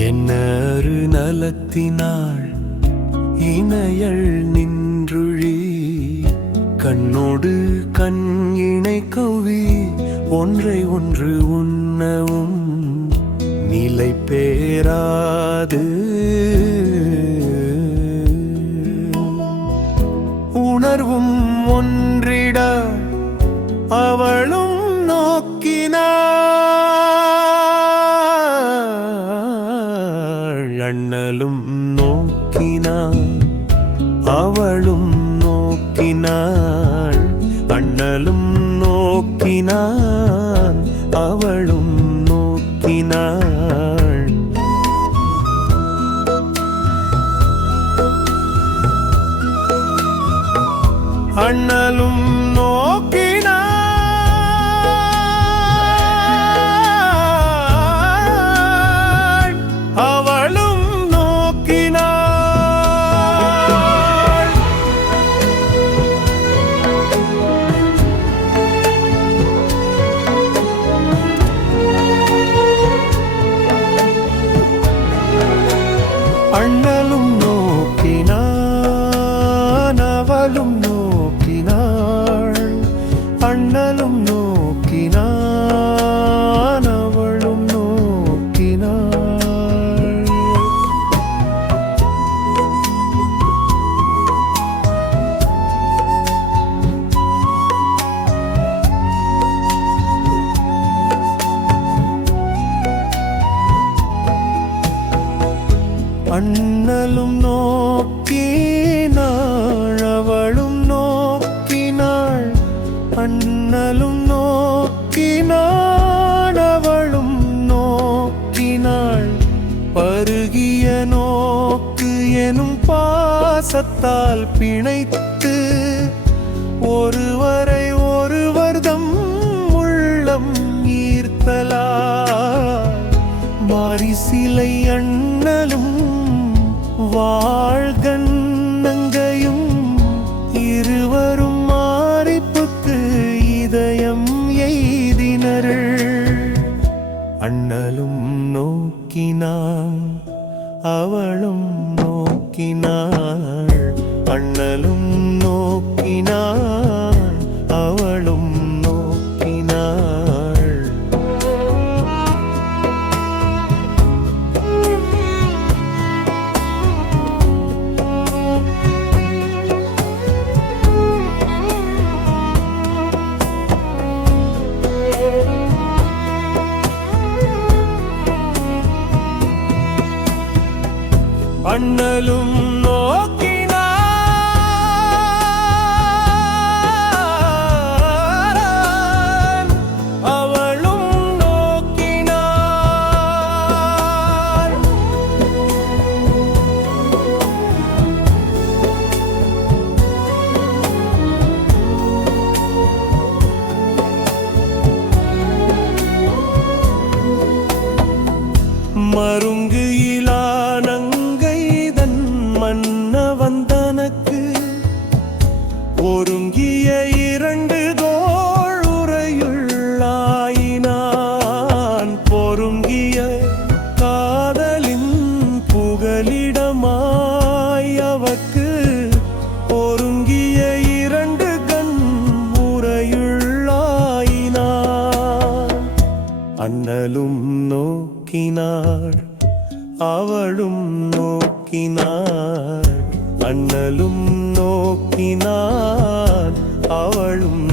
என்னரு நலத்தினாள் இணையள் நின்றுழி கண்ணோடு கண் இணை கவி ஒன்றை ஒன்று உண்ணவும் நிலை பேராது. உணர்வும் ஒன்றிட அவளும் நோக்கினாள். அண்ணலும் நோக்கினாள் அவளும் நோக்கினாள் அண்ணலும் நோக்கினான் அண்ணலும் நோக்கினாள் அவளும் நோக்கினாள் அண்ணலும் நோக்கினான் அவளும் அண்ணலும் நோக்கினாள் அவளும் நோக்கினாள். அண்ணலும் நோக்கினாள் அவளும் நோக்கினாள். பருகிய நோக்கு எனும் பாசத்தால் பிணைத்து ஒருவரை ஒருவர் தம் உள்ளம் ஈர்த்தலா. மாறி சிலை அண்ண வாழ்கண்ணங்கையும் இருவரும் மாறிப்புக்கு இதயம் எய்தினர்கள் அண்ணலும் நோக்கினான் அவளும் நோக்கினாள். அண்ணலும் நோக்கினாள் அண்ணலும் அண்ணலும் நோக்கினாள் அவளும் நோக்கினாள் அண்ணலும் நோக்கினான் அவளும் நோக்கினாள்